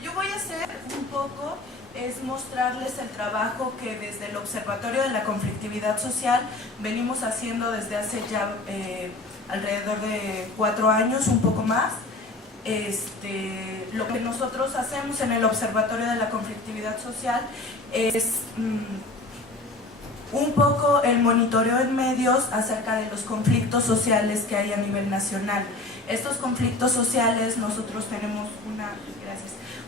que yo voy a hacer un poco es mostrarles el trabajo que desde el Observatorio de la Conflictividad Social venimos haciendo desde hace ya alrededor de 4 años, un poco más. Lo que nosotros hacemos en el Observatorio de la Conflictividad Social es un poco el monitoreo en medios acerca de los conflictos sociales que hay a nivel nacional. Estos conflictos sociales, nosotros tenemos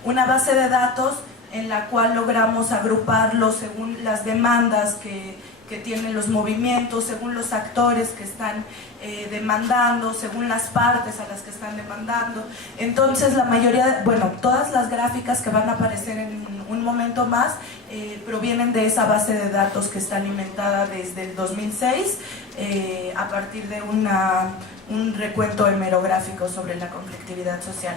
una base de datos en la cual logramos agruparlos según las demandas que tienen los movimientos, según los actores que están demandando, según las partes a las que están demandando. Entonces la mayoría, todas las gráficas que van a aparecer en un momento más provienen de esa base de datos que está alimentada desde el 2006 a partir de un recuento hemerográfico sobre la conflictividad social.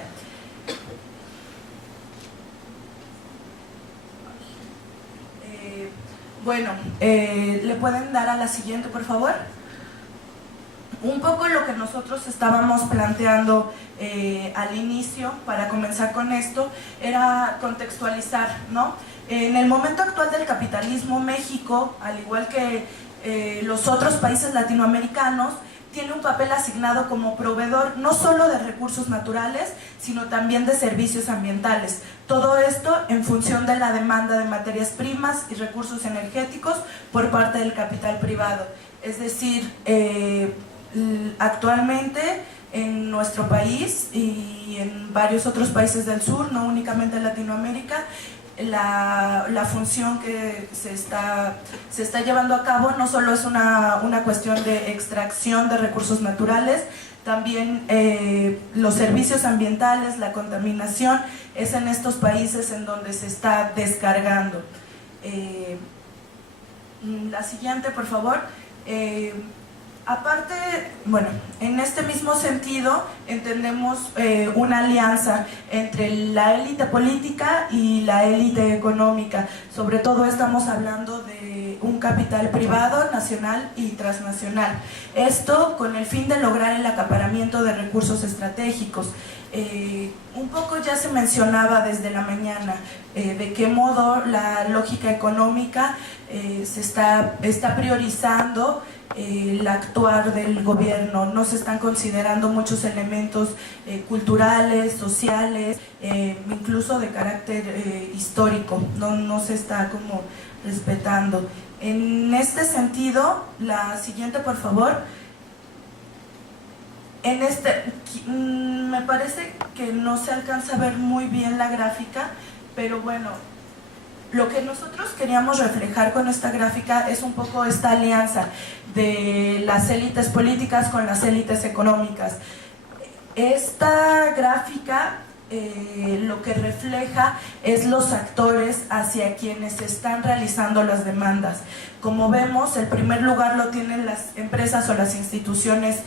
¿Le pueden dar a la siguiente, por favor? Un poco lo que nosotros estábamos planteando al inicio, para comenzar con esto, era contextualizar, ¿no? En el momento actual del capitalismo, México, al igual que los otros países latinoamericanos, tiene un papel asignado como proveedor no solo de recursos naturales, sino también de servicios ambientales. Todo esto en función de la demanda de materias primas y recursos energéticos por parte del capital privado. Es decir, actualmente en nuestro país y en varios otros países del sur, no únicamente en Latinoamérica, la función que se está llevando a cabo no solo es una cuestión de extracción de recursos naturales, también los servicios ambientales, la contaminación, es en estos países en donde se está descargando. La siguiente, por favor. Aparte, en este mismo sentido entendemos una alianza entre la élite política y la élite económica. Sobre todo estamos hablando de un capital privado, nacional y transnacional. Esto con el fin de lograr el acaparamiento de recursos estratégicos. Un poco ya se mencionaba desde la mañana de qué modo la lógica económica se está priorizando el actuar del gobierno. No se están considerando muchos elementos culturales, sociales, incluso de carácter histórico, no se está como respetando. En este sentido, la siguiente, por favor. Me parece que no se alcanza a ver muy bien la gráfica, pero lo que nosotros queríamos reflejar con esta gráfica es un poco esta alianza de las élites políticas con las élites económicas. Esta gráfica lo que refleja es los actores hacia quienes están realizando las demandas. Como vemos, el primer lugar lo tienen las empresas o las instituciones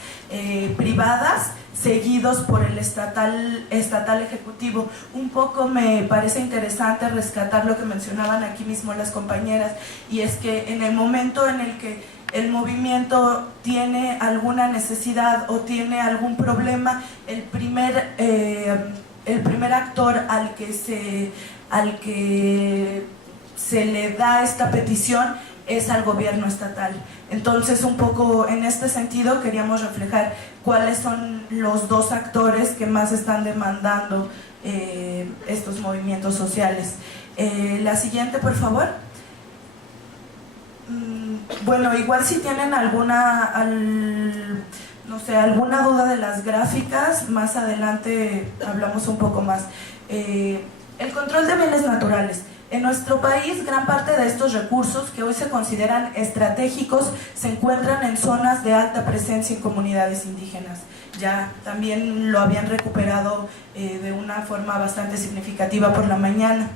privadas, seguidos por el estatal ejecutivo. Un poco me parece interesante rescatar lo que mencionaban aquí mismo las compañeras, y es que en el momento en el que el movimiento tiene alguna necesidad o tiene algún problema, el primer actor al que se le da esta petición es al gobierno estatal. Entonces, un poco en este sentido queríamos reflejar cuáles son los dos actores que más están demandando estos movimientos sociales. La siguiente, por favor. Igual si tienen alguna duda de las gráficas, más adelante hablamos un poco más. El control de bienes naturales. En nuestro país, gran parte de estos recursos que hoy se consideran estratégicos se encuentran en zonas de alta presencia en comunidades indígenas. Ya también lo habían recuperado de una forma bastante significativa por la mañana.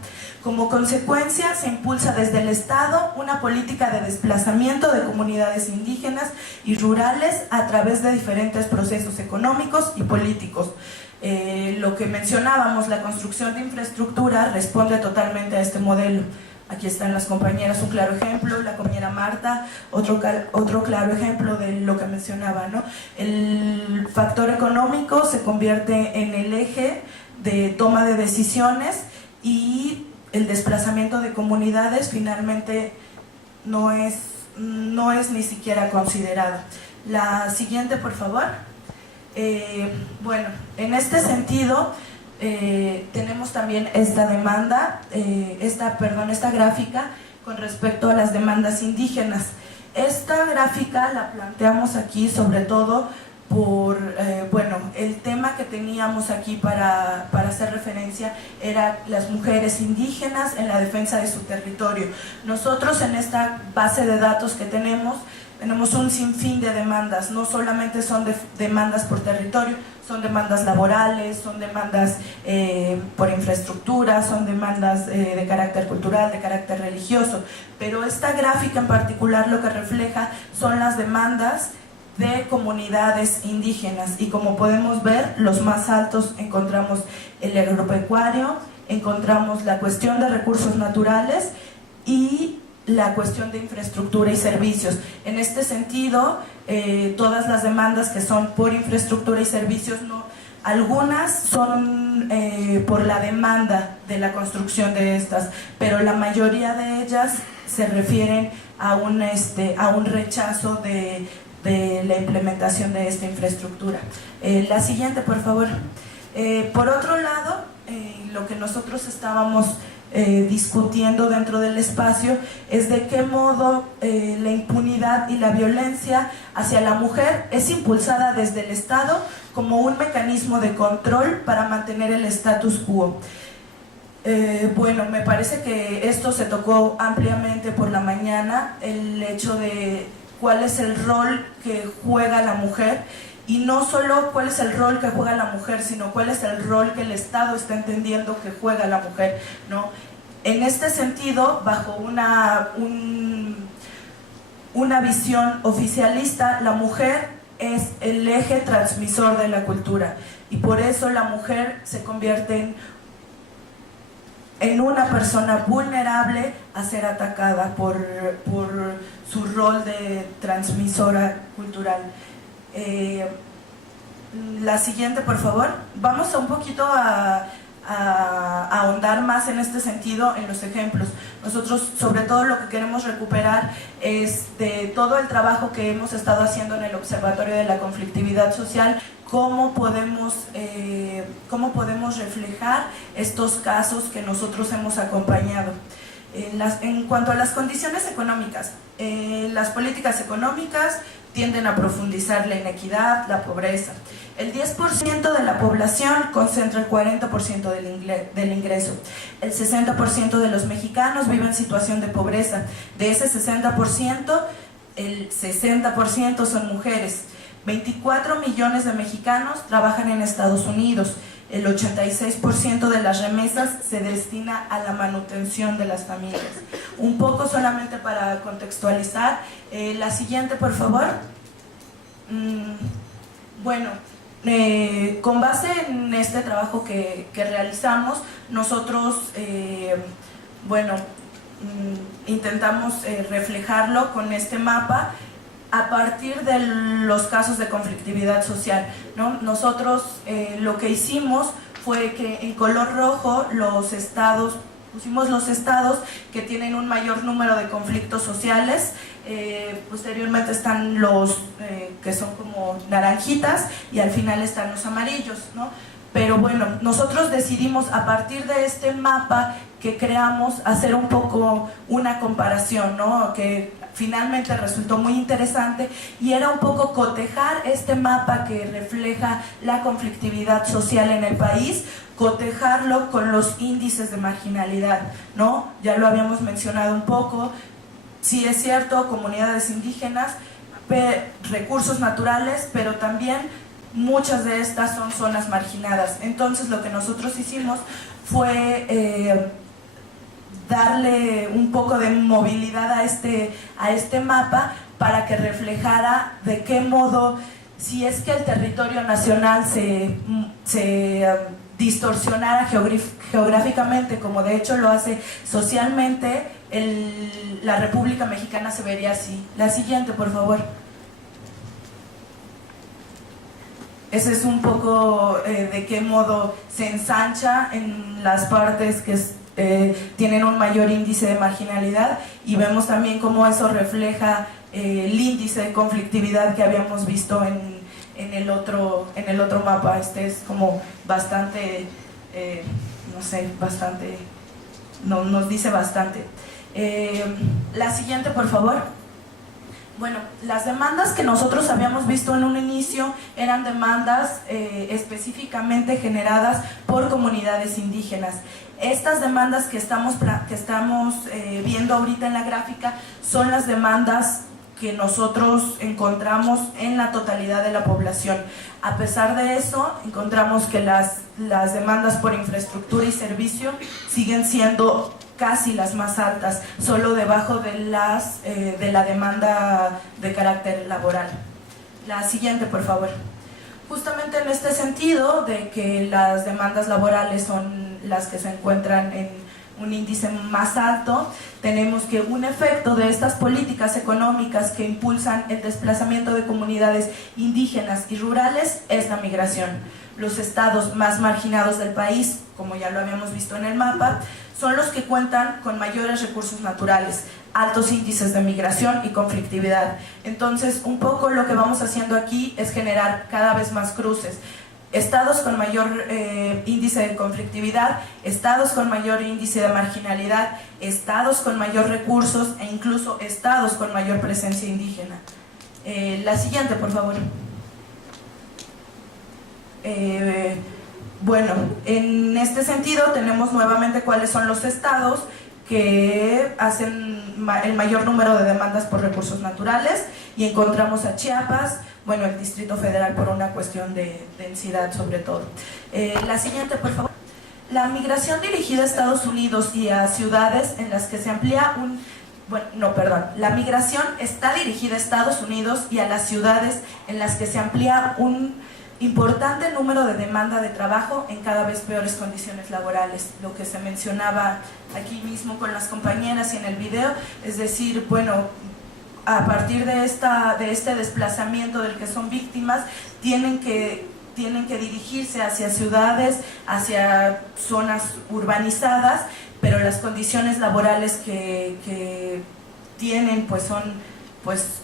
Como consecuencia, se impulsa desde el Estado una política de desplazamiento de comunidades indígenas y rurales a través de diferentes procesos económicos y políticos. Lo que mencionábamos, la construcción de infraestructura, responde totalmente a este modelo. Aquí están las compañeras, un claro ejemplo, la compañera Marta, otro claro ejemplo de lo que mencionaba, ¿no? El factor económico se convierte en el eje de toma de decisiones y el desplazamiento de comunidades finalmente no es ni siquiera considerado. La siguiente, por favor. Bueno, en este sentido tenemos también esta demanda, esta gráfica con respecto a las demandas indígenas. Esta gráfica la planteamos aquí sobre todo por, bueno, el tema que teníamos aquí para hacer referencia era las mujeres indígenas en la defensa de su territorio. Nosotros en esta base de datos que tenemos un sinfín de demandas, no solamente son demandas por territorio, son demandas laborales, son demandas por infraestructura, son demandas de carácter cultural, de carácter religioso, pero esta gráfica en particular lo que refleja son las demandas de comunidades indígenas, y como podemos ver, los más altos encontramos el agropecuario, encontramos la cuestión de recursos naturales y la cuestión de infraestructura y servicios. En este sentido, todas las demandas que son por infraestructura y servicios, algunas son por la demanda de la construcción de estas, pero la mayoría de ellas se refieren a un rechazo de la implementación de esta infraestructura. La siguiente, por favor. Por otro lado, lo que nosotros estábamos discutiendo dentro del espacio es de qué modo la impunidad y la violencia hacia la mujer es impulsada desde el Estado como un mecanismo de control para mantener el status quo. Bueno, me parece que esto se tocó ampliamente por la mañana, el hecho de cuál es el rol que juega la mujer, y no solo cuál es el rol que juega la mujer, sino cuál es el rol que el Estado está entendiendo que juega la mujer, ¿no? En este sentido, bajo una visión oficialista, la mujer es el eje transmisor de la cultura, y por eso la mujer se convierte en una persona vulnerable a ser atacada por su rol de transmisora cultural. La siguiente, por favor. Vamos a un poquito a ahondar más en este sentido en los ejemplos. Nosotros sobre todo lo que queremos recuperar es de todo el trabajo que hemos estado haciendo en el Observatorio de la Conflictividad Social, cómo podemos reflejar estos casos que nosotros hemos acompañado. En cuanto a las condiciones económicas, las políticas económicas tienden a profundizar la inequidad, la pobreza. El 10% de la población concentra el 40% del ingreso. El 60% de los mexicanos vive en situación de pobreza. De ese 60%, el 60% son mujeres. 24 millones de mexicanos trabajan en Estados Unidos. El 86% de las remesas se destina a la manutención de las familias. Un poco solamente para contextualizar. La siguiente, por favor. Bueno, con base en este trabajo que realizamos, nosotros, intentamos reflejarlo con este mapa a partir de los casos de conflictividad social, ¿no? Nosotros lo que hicimos fue que en color rojo pusimos los estados que tienen un mayor número de conflictos sociales. Posteriormente están los que son como naranjitas, y al final están los amarillos, ¿no? Pero bueno, nosotros decidimos a partir de este mapa que creamos hacer un poco una comparación, ¿no? Que finalmente resultó muy interesante, y era un poco cotejar este mapa que refleja la conflictividad social en el país, cotejarlo con los índices de marginalidad, ¿no? Ya lo habíamos mencionado un poco. Sí, es cierto, comunidades indígenas, recursos naturales, pero también muchas de estas son zonas marginadas. Entonces lo que nosotros hicimos fue darle un poco de movilidad a este mapa para que reflejara de qué modo, si es que el territorio nacional se distorsionara geográficamente, como de hecho lo hace socialmente, la República Mexicana se vería así. La siguiente, por favor. Ese es un poco de qué modo se ensancha en las partes que tienen un mayor índice de marginalidad, y vemos también cómo eso refleja el índice de conflictividad que habíamos visto en el otro mapa. Este es como bastante, no sé, bastante, no, nos dice bastante. La siguiente, por favor. Bueno, las demandas que nosotros habíamos visto en un inicio eran demandas específicamente generadas por comunidades indígenas. Estas demandas que estamos viendo ahorita en la gráfica son las demandas que nosotros encontramos en la totalidad de la población. A pesar de eso, encontramos que las demandas por infraestructura y servicio siguen siendo casi las más altas, solo debajo de la demanda de carácter laboral. La siguiente, por favor. Justamente en este sentido de que las demandas laborales son las que se encuentran en un índice más alto, tenemos que un efecto de estas políticas económicas que impulsan el desplazamiento de comunidades indígenas y rurales es la migración. Los estados más marginados del país, como ya lo habíamos visto en el mapa, son los que cuentan con mayores recursos naturales, altos índices de migración y conflictividad. Entonces, un poco lo que vamos haciendo aquí es generar cada vez más cruces. Estados con mayor índice de conflictividad, estados con mayor índice de marginalidad, estados con mayor recursos e incluso estados con mayor presencia indígena. La siguiente, por favor. Bueno, en este sentido tenemos nuevamente cuáles son los estados que hacen el mayor número de demandas por recursos naturales, y encontramos a Chiapas, bueno, el Distrito Federal por una cuestión de densidad sobre todo. La siguiente, por favor. La migración dirigida a Estados Unidos y a ciudades en las que se amplía la migración está dirigida a Estados Unidos y a las ciudades en las que se amplía un importante número de demanda de trabajo en cada vez peores condiciones laborales, lo que se mencionaba aquí mismo con las compañeras y en el video, es decir, bueno, a partir de este desplazamiento del que son víctimas, tienen que dirigirse hacia ciudades, hacia zonas urbanizadas, pero las condiciones laborales que tienen pues son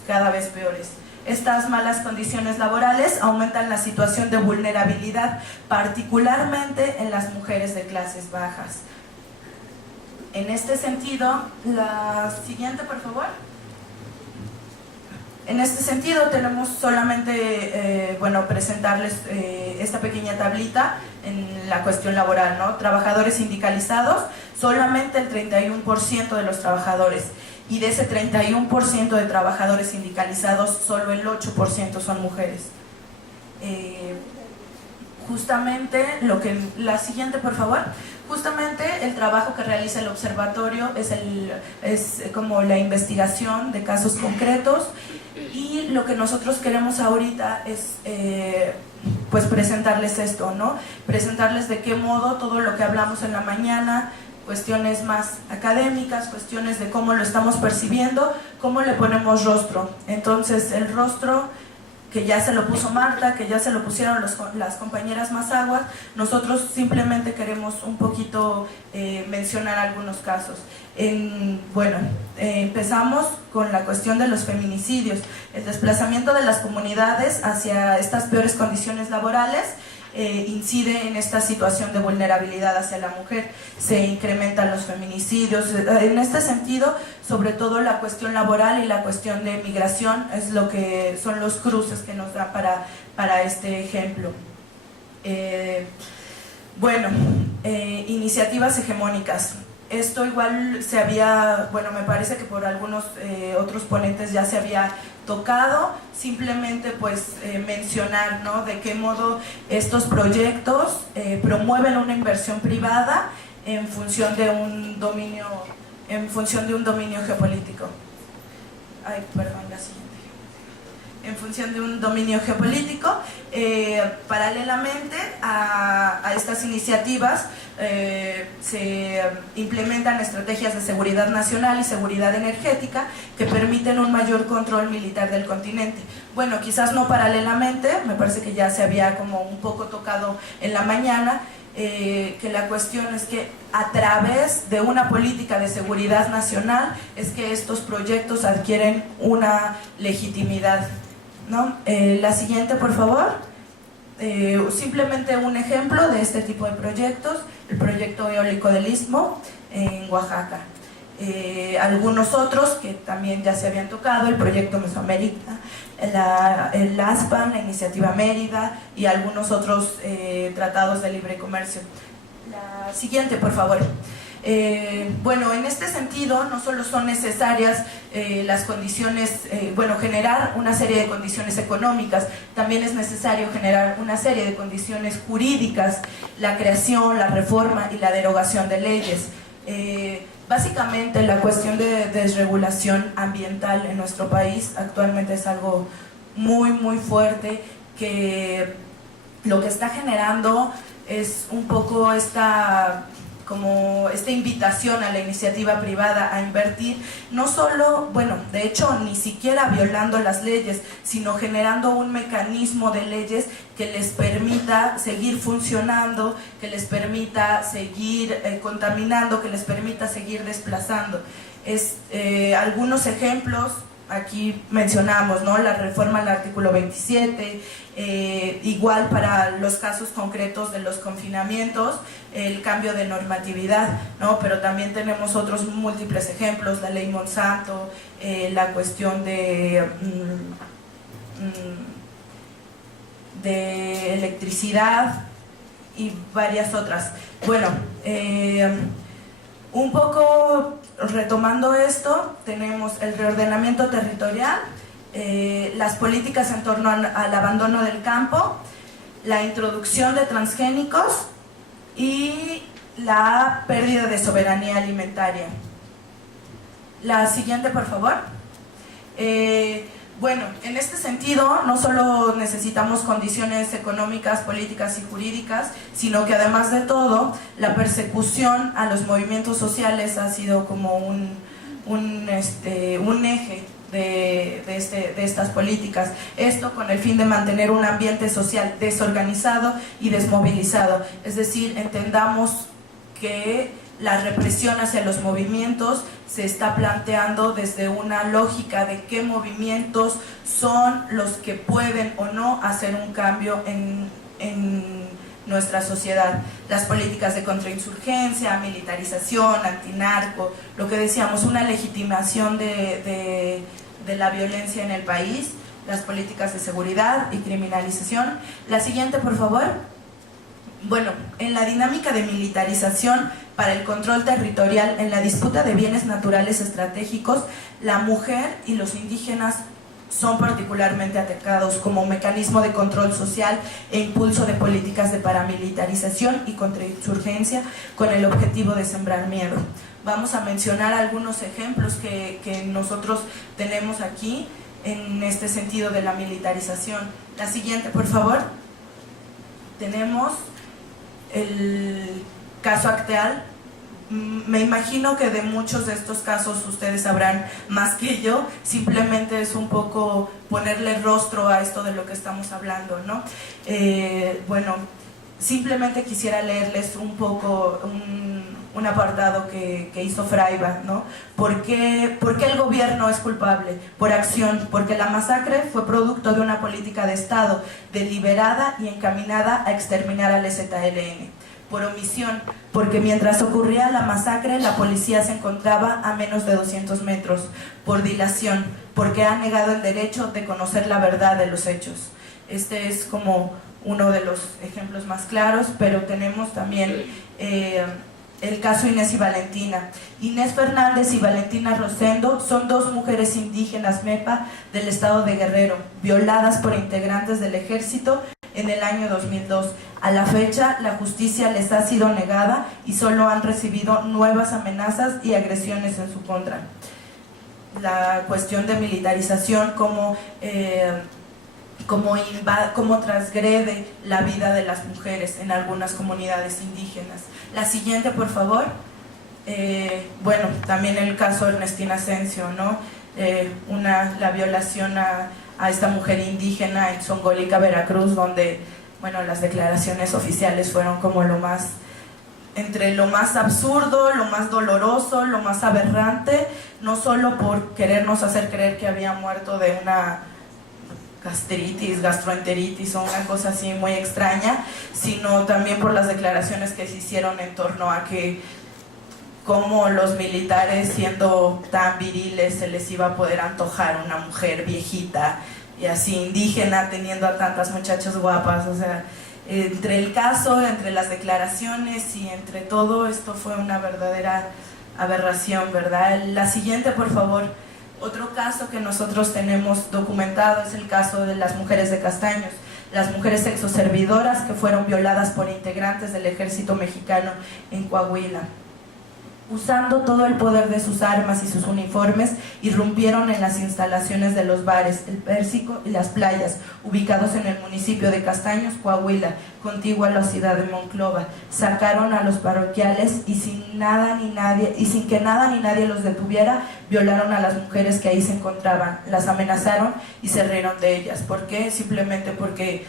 cada vez peores. Estas malas condiciones laborales aumentan la situación de vulnerabilidad, particularmente en las mujeres de clases bajas. En este sentido, la siguiente, por favor. En este sentido, tenemos solamente, presentarles esta pequeña tablita en la cuestión laboral, ¿no? Trabajadores sindicalizados, solamente el 31% de los trabajadores. Y de ese 31% de trabajadores sindicalizados, solo el 8% son mujeres. La siguiente, por favor. Justamente el trabajo que realiza el observatorio es como la investigación de casos concretos, y lo que nosotros queremos ahorita es presentarles esto, ¿no? Presentarles de qué modo todo lo que hablamos en la mañana, cuestiones más académicas, cuestiones de cómo lo estamos percibiendo, cómo le ponemos rostro. Entonces, el rostro que ya se lo puso Marta, que ya se lo pusieron las compañeras Mazaguas, nosotros simplemente queremos un poquito mencionar algunos casos. Empezamos con la cuestión de los feminicidios, el desplazamiento de las comunidades hacia estas peores condiciones laborales, incide en esta situación de vulnerabilidad hacia la mujer, se incrementan los feminicidios. En este sentido, sobre todo la cuestión laboral y la cuestión de migración es lo que son los cruces que nos dan para este ejemplo. Iniciativas hegemónicas. Esto igual se había, me parece que por algunos otros ponentes ya se había tocado, simplemente mencionar, ¿no?, de qué modo estos proyectos promueven una inversión privada en función de un dominio geopolítico. La siguiente. en función de un dominio geopolítico. Paralelamente a estas iniciativas se implementan estrategias de seguridad nacional y seguridad energética que permiten un mayor control militar del continente. Bueno, quizás no paralelamente, me parece que ya se había como un poco tocado en la mañana, que la cuestión es que a través de una política de seguridad nacional es que estos proyectos adquieren una legitimidad, ¿no? La siguiente, por favor. Simplemente un ejemplo de este tipo de proyectos, el proyecto eólico del Istmo en Oaxaca. Algunos otros que también ya se habían tocado, el proyecto Mesoamérica, el ASPAN, la iniciativa Mérida y algunos otros tratados de libre comercio. La siguiente, por favor. Bueno, en este sentido no solo son necesarias las condiciones, generar una serie de condiciones económicas, también es necesario generar una serie de condiciones jurídicas, la creación, la reforma y la derogación de leyes. Básicamente la cuestión de desregulación ambiental en nuestro país actualmente es algo muy muy fuerte, que lo que está generando es un poco esta invitación a la iniciativa privada a invertir, no solo, de hecho ni siquiera violando las leyes, sino generando un mecanismo de leyes que les permita seguir funcionando, que les permita seguir contaminando, que les permita seguir desplazando. Algunos ejemplos, aquí mencionamos, ¿no?, la reforma al artículo 27, igual para los casos concretos de los confinamientos, el cambio de normatividad, ¿no?, pero también tenemos otros múltiples ejemplos, la ley Monsanto, la cuestión de electricidad y varias otras. Bueno, un poco retomando esto, tenemos el reordenamiento territorial, las políticas en torno al abandono del campo, la introducción de transgénicos y la pérdida de soberanía alimentaria. La siguiente, por favor. Bueno, en este sentido, no solo necesitamos condiciones económicas, políticas y jurídicas, sino que además de todo, la persecución a los movimientos sociales ha sido como un eje de estas políticas. Esto con el fin de mantener un ambiente social desorganizado y desmovilizado. Es decir, entendamos que la represión hacia los movimientos se está planteando desde una lógica de qué movimientos son los que pueden o no hacer un cambio en nuestra sociedad. Las políticas de contrainsurgencia, militarización, antinarco, lo que decíamos, una legitimación de la violencia en el país, las políticas de seguridad y criminalización. La siguiente, por favor. Bueno, en la dinámica de militarización para el control territorial en la disputa de bienes naturales estratégicos, la mujer y los indígenas son particularmente atacados como mecanismo de control social e impulso de políticas de paramilitarización y contrainsurgencia con el objetivo de sembrar miedo. Vamos a mencionar algunos ejemplos que nosotros tenemos aquí en este sentido de la militarización. La siguiente, por favor. Tenemos el caso Acteal. Me imagino que de muchos de estos casos ustedes sabrán más que yo, simplemente es un poco ponerle rostro a esto de lo que estamos hablando, ¿no? Bueno, simplemente quisiera leerles un poco un apartado que hizo Fraiba, ¿no? ¿Por qué el gobierno es culpable? Por acción, porque la masacre fue producto de una política de Estado deliberada y encaminada a exterminar al EZLN. Por omisión, porque mientras ocurría la masacre, la policía se encontraba a menos de 200 metros. Por dilación, porque ha negado el derecho de conocer la verdad de los hechos. Este es como uno de los ejemplos más claros, pero tenemos también el caso Inés y Valentina. Inés Fernández y Valentina Rosendo son dos mujeres indígenas MEPA del estado de Guerrero, violadas por integrantes del ejército en el año 2002. A la fecha, la justicia les ha sido negada y solo han recibido nuevas amenazas y agresiones en su contra. la cuestión de militarización, cómo transgrede la vida de las mujeres en algunas comunidades indígenas. La siguiente, por favor. Bueno, también el caso de Ernestina Asensio, ¿no? La violación a esta mujer indígena en Zongolica, Veracruz, donde, bueno, las declaraciones oficiales fueron como entre lo más absurdo, lo más doloroso, lo más aberrante, no solo por querernos hacer creer que había muerto de una gastritis, gastroenteritis o una cosa así muy extraña, sino también por las declaraciones que se hicieron en torno a que cómo los militares, siendo tan viriles, se les iba a poder antojar una mujer viejita y así indígena, teniendo a tantas muchachas guapas. O sea, entre el caso, entre las declaraciones y entre todo esto fue una verdadera aberración, ¿verdad? La siguiente, por favor. Otro caso que nosotros tenemos documentado es el caso de las mujeres de Castaños, las mujeres sexoservidoras que fueron violadas por integrantes del ejército mexicano en Coahuila. Usando todo el poder de sus armas y sus uniformes, irrumpieron en las instalaciones de los bares, el Pérsico y las playas, ubicados en el municipio de Castaños, Coahuila, contigua a la ciudad de Monclova. Sacaron a los parroquiales y sin que nada ni nadie los detuviera, violaron a las mujeres que ahí se encontraban, las amenazaron y se rieron de ellas. ¿Por qué? Simplemente porque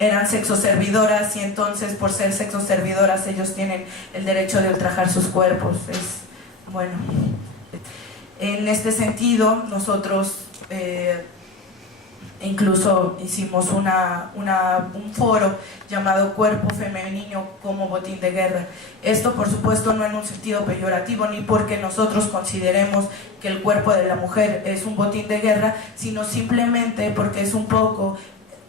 eran sexoservidoras y entonces por ser sexoservidoras ellos tienen el derecho de ultrajar sus cuerpos. Bueno, en este sentido nosotros incluso hicimos un foro llamado Cuerpo Femenino como Botín de Guerra. Esto por supuesto no en un sentido peyorativo ni porque nosotros consideremos que el cuerpo de la mujer es un botín de guerra, sino simplemente porque es un poco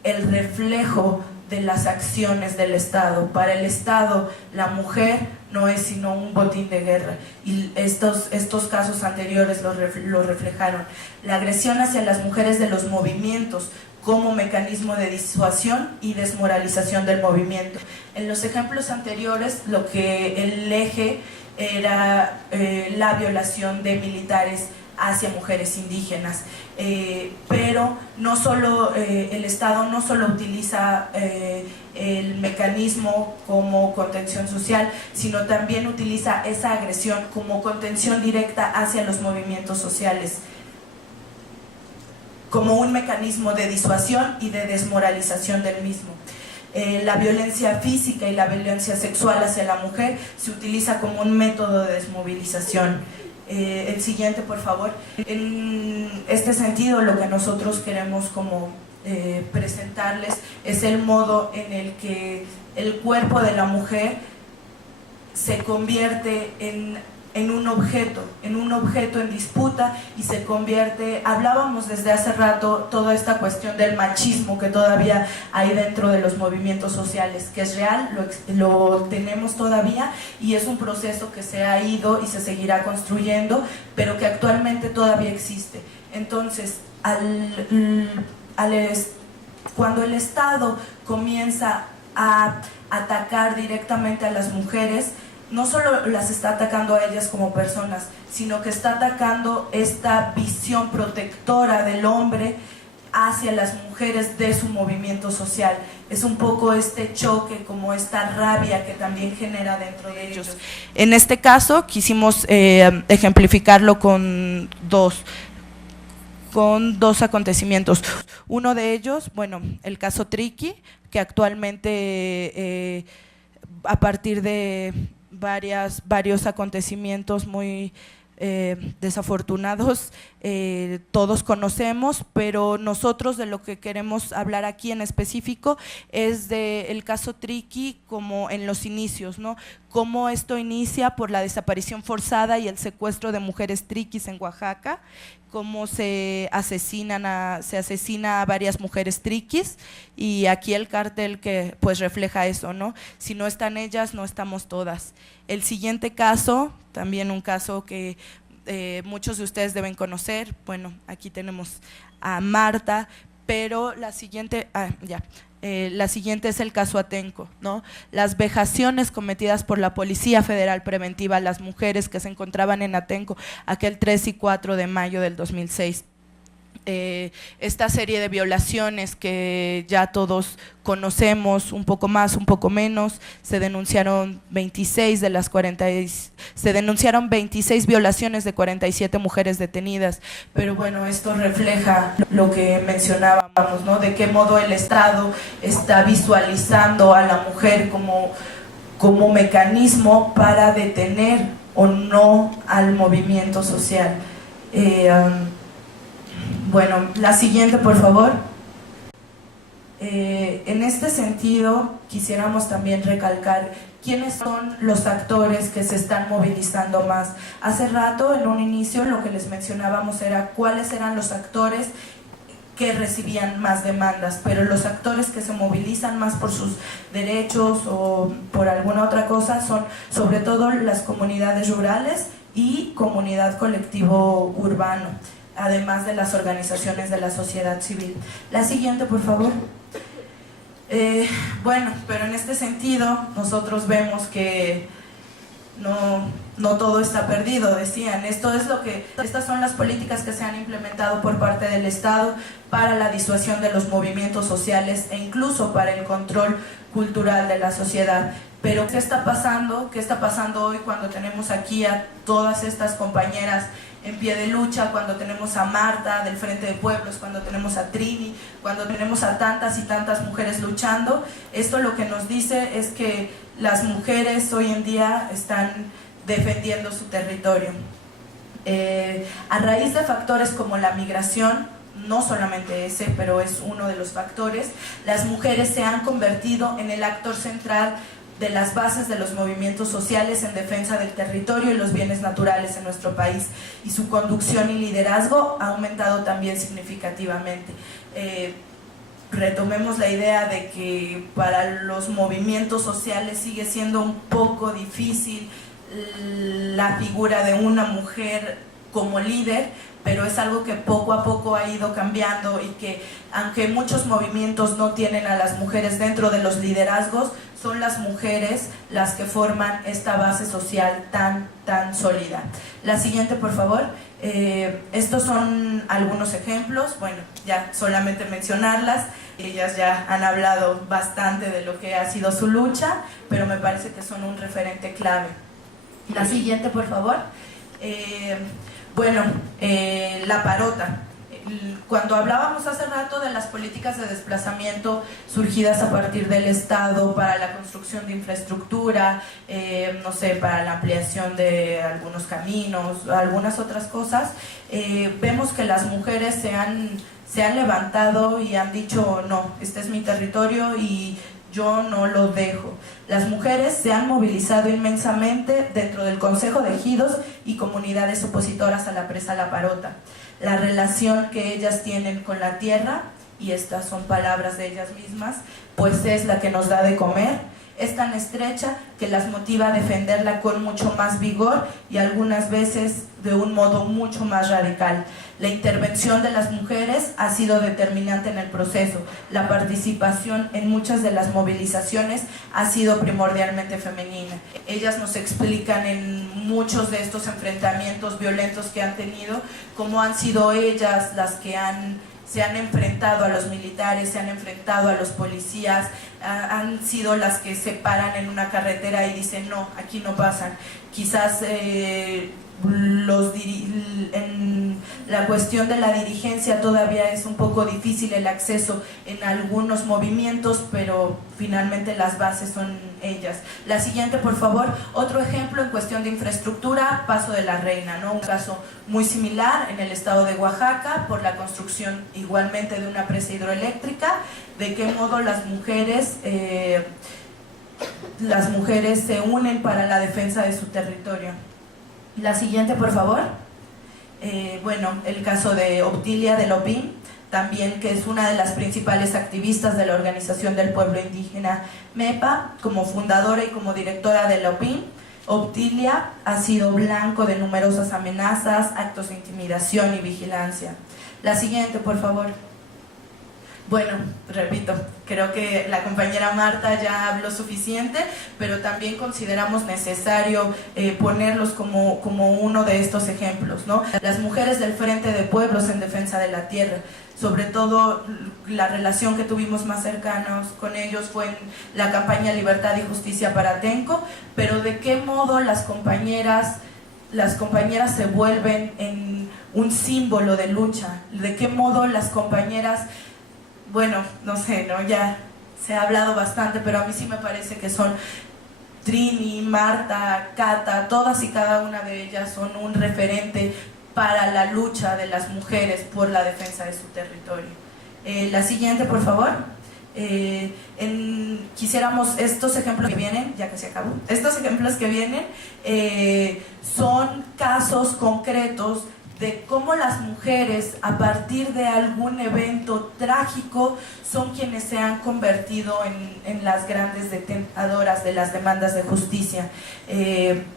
el reflejo de las acciones del Estado. Para el Estado, la mujer no es sino un botín de guerra, y estos casos anteriores lo reflejaron. La agresión hacia las mujeres de los movimientos como mecanismo de disuasión y desmoralización del movimiento. En los ejemplos anteriores, lo que el eje era la violación de militares hacia mujeres indígenas, pero no solo el Estado no solo utiliza el mecanismo como contención social, sino también utiliza esa agresión como contención directa hacia los movimientos sociales, como un mecanismo de disuasión y de desmoralización del mismo. La violencia física y la violencia sexual hacia la mujer se utiliza como un método de desmovilización. El siguiente, por favor. En este sentido, lo que nosotros queremos como presentarles es el modo en el que el cuerpo de la mujer se convierte en un objeto en disputa, y se convierte, hablábamos desde hace rato, toda esta cuestión del machismo que todavía hay dentro de los movimientos sociales, que es real, lo tenemos todavía, y es un proceso que se ha ido y se seguirá construyendo, pero que actualmente todavía existe. Entonces, cuando el Estado comienza a atacar directamente a las mujeres, no solo las está atacando a ellas como personas, sino que está atacando esta visión protectora del hombre hacia las mujeres de su movimiento social. Es un poco este choque, como esta rabia que también genera dentro de ellos. En este caso quisimos ejemplificarlo con dos acontecimientos. Uno de ellos, bueno, el caso Triqui, que actualmente a partir de varios acontecimientos muy desafortunados, todos conocemos, pero nosotros de lo que queremos hablar aquí en específico es del caso Triqui como en los inicios, ¿no? Cómo esto inicia por la desaparición forzada y el secuestro de mujeres triquis en Oaxaca, cómo se asesina a varias mujeres triquis, y aquí el cártel que pues refleja eso, ¿no? Si no están ellas, no estamos todas. El siguiente caso, también un caso que muchos de ustedes deben conocer, bueno, aquí tenemos a Marta, pero la siguiente, La siguiente es el caso Atenco, ¿no? Las vejaciones cometidas por la Policía Federal Preventiva a las mujeres que se encontraban en Atenco aquel 3 y 4 de mayo del 2006. Esta serie de violaciones que ya todos conocemos, un poco más, un poco menos, se denunciaron 26 de las 40, se denunciaron 26 violaciones de 47 mujeres detenidas, pero bueno, esto refleja lo que mencionábamos, ¿no? De qué modo el Estado está visualizando a la mujer como mecanismo para detener o no al movimiento social. Bueno, la siguiente, por favor. En este sentido, quisiéramos también recalcar quiénes son los actores que se están movilizando más. Hace rato, en un inicio, lo que les mencionábamos era cuáles eran los actores que recibían más demandas, pero los actores que se movilizan más por sus derechos o por alguna otra cosa son sobre todo las comunidades rurales y comunidad colectivo urbano, además de las organizaciones de la sociedad civil. La siguiente, por favor. Bueno, pero en este sentido nosotros vemos que no todo está perdido, decían. Estas son las políticas que se han implementado por parte del Estado para la disuasión de los movimientos sociales e incluso para el control cultural de la sociedad. Pero ¿qué está pasando? ¿Qué está pasando hoy cuando tenemos aquí a todas estas compañeras en pie de lucha, cuando tenemos a Marta del Frente de Pueblos, cuando tenemos a Trini, cuando tenemos a tantas y tantas mujeres luchando? Esto lo que nos dice es que las mujeres hoy en día están defendiendo su territorio. A raíz de factores como la migración, no solamente ese, pero es uno de los factores, las mujeres se han convertido en el actor central de las bases de los movimientos sociales en defensa del territorio y los bienes naturales en nuestro país, y su conducción y liderazgo ha aumentado también significativamente. Retomemos la idea de que para los movimientos sociales sigue siendo un poco difícil la figura de una mujer como líder, pero es algo que poco a poco ha ido cambiando, y que aunque muchos movimientos no tienen a las mujeres dentro de los liderazgos, son las mujeres las que forman esta base social tan sólida. La siguiente, por favor. Estos son algunos ejemplos, bueno, ya solamente mencionarlas. Ellas ya han hablado bastante de lo que ha sido su lucha, pero me parece que son un referente clave. La siguiente, por favor. Bueno, la Parota. Cuando hablábamos hace rato de las políticas de desplazamiento surgidas a partir del Estado para la construcción de infraestructura, no sé, para la ampliación de algunos caminos, algunas otras cosas, vemos que las mujeres se han levantado y han dicho: no, este es mi territorio y yo no lo dejo. Las mujeres se han movilizado inmensamente dentro del Consejo de Ejidos y comunidades opositoras a la presa La Parota. La relación que ellas tienen con la tierra, y estas son palabras de ellas mismas, pues es la que nos da de comer, es tan estrecha que las motiva a defenderla con mucho más vigor y algunas veces de un modo mucho más radical. La intervención de las mujeres ha sido determinante en el proceso. La participación en muchas de las movilizaciones ha sido primordialmente femenina. Ellas nos explican en muchos de estos enfrentamientos violentos que han tenido, cómo han sido ellas las que se han enfrentado a los militares, se han enfrentado a los policías, han sido las que se paran en una carretera y dicen: no, aquí no pasan. Quizás en la cuestión de la dirigencia todavía es un poco difícil el acceso en algunos movimientos, pero finalmente las bases son ellas. La siguiente, por favor. Otro ejemplo en cuestión de infraestructura: Paso de la Reina, ¿no? Un caso muy similar en el estado de Oaxaca, por la construcción igualmente de una presa hidroeléctrica. De qué modo las mujeres se unen para la defensa de su territorio. La siguiente, por favor. Bueno, el caso de Obtilia de Lopín, también, que es una de las principales activistas de la Organización del Pueblo Indígena MEPA, como fundadora y como directora de Lopín. Obtilia ha sido blanco de numerosas amenazas, actos de intimidación y vigilancia. La siguiente, por favor. Bueno, repito, creo que la compañera Marta ya habló suficiente, pero también consideramos necesario ponerlos como uno de estos ejemplos, ¿no? Las mujeres del Frente de Pueblos en Defensa de la Tierra, sobre todo la relación que tuvimos más cercanos con ellos fue en la campaña Libertad y Justicia para Atenco, pero de qué modo las compañeras se vuelven en un símbolo de lucha, de qué modo las compañeras, bueno, no sé, ¿no? Ya se ha hablado bastante, pero a mí sí me parece que son Trini, Marta, Cata, todas y cada una de ellas son un referente para la lucha de las mujeres por la defensa de su territorio. La siguiente, por favor. Quisiéramos estos ejemplos que vienen, ya que se acabó, estos ejemplos que vienen son casos concretos de cómo las mujeres a partir de algún evento trágico son quienes se han convertido en las grandes detentoras de las demandas de justicia,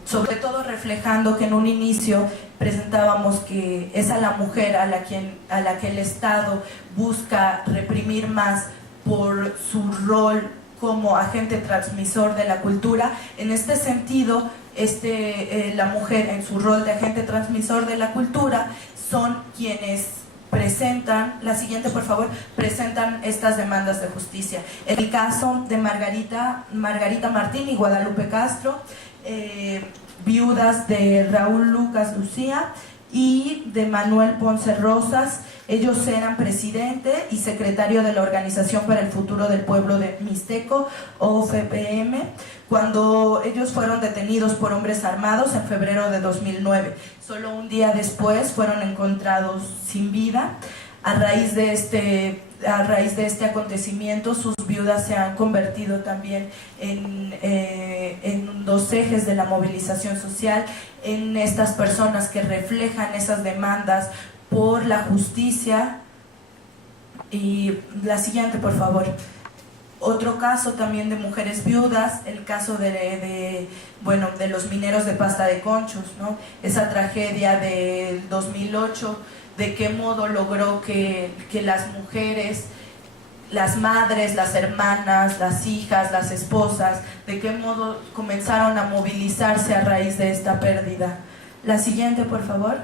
sobre todo reflejando que en un inicio presentábamos que es a la mujer a la que el Estado busca reprimir más por su rol como agente transmisor de la cultura. En este sentido, la mujer en su rol de agente transmisor de la cultura son quienes presentan, la siguiente por favor, presentan estas demandas de justicia. El caso de Margarita Martín y Guadalupe Castro, viudas de Raúl Lucas Lucía y de Manuel Ponce Rosas. Ellos eran presidente y secretario de la Organización para el Futuro del Pueblo de Mixteco, OFPM, cuando ellos fueron detenidos por hombres armados en febrero de 2009. Solo un día después fueron encontrados sin vida. A raíz de este acontecimiento, sus viudas se han convertido también en dos ejes de la movilización social, en estas personas que reflejan esas demandas por la justicia. Y la siguiente, por favor. Otro caso también de mujeres viudas, el caso de los mineros de Pasta de Conchos, ¿no? Esa tragedia del 2008, de qué modo logró que las mujeres, las madres, las hermanas, las hijas, las esposas, de qué modo comenzaron a movilizarse a raíz de esta pérdida. La siguiente, por favor.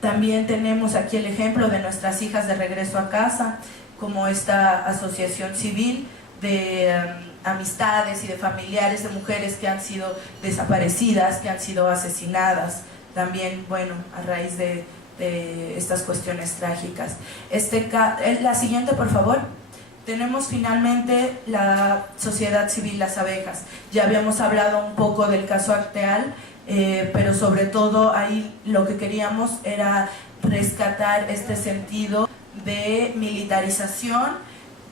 También tenemos aquí el ejemplo de nuestras hijas de regreso a casa, como esta asociación civil de amistades y de familiares de mujeres que han sido desaparecidas, que han sido asesinadas, también, bueno, a raíz de estas cuestiones trágicas. La siguiente, por favor. Tenemos finalmente la sociedad civil Las Abejas. Ya habíamos hablado un poco del caso Acteal, pero sobre todo ahí lo que queríamos era rescatar este sentido de militarización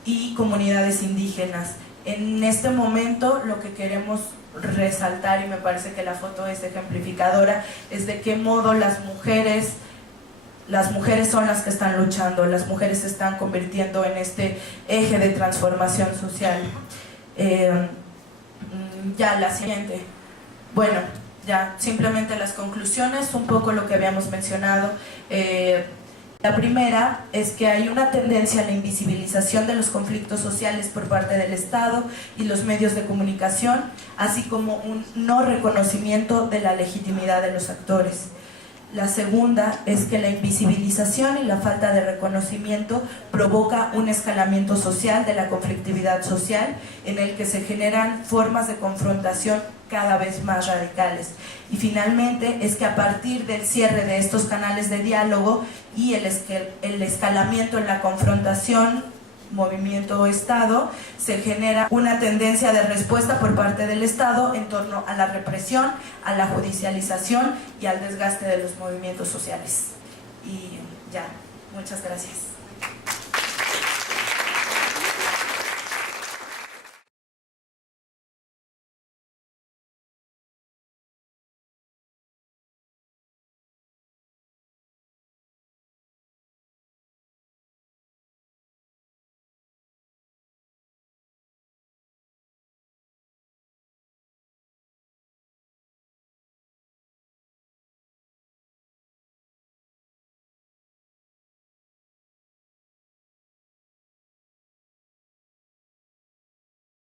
y comunidades indígenas. En este momento lo que queremos resaltar, y me parece que la foto es ejemplificadora, es de qué modo las mujeres son las que están luchando, las mujeres se están convirtiendo en este eje de transformación social. Ya, la siguiente. Bueno, ya, simplemente las conclusiones, un poco lo que habíamos mencionado. La primera es que hay una tendencia a la invisibilización de los conflictos sociales por parte del Estado y los medios de comunicación, así como un no reconocimiento de la legitimidad de los actores. La segunda es que la invisibilización y la falta de reconocimiento provoca un escalamiento social de la conflictividad social, en el que se generan formas de confrontación cada vez más radicales. Y finalmente es que a partir del cierre de estos canales de diálogo y el escalamiento en la confrontación movimiento-Estado, se genera una tendencia de respuesta por parte del Estado en torno a la represión, a la judicialización y al desgaste de los movimientos sociales. Y ya, muchas gracias.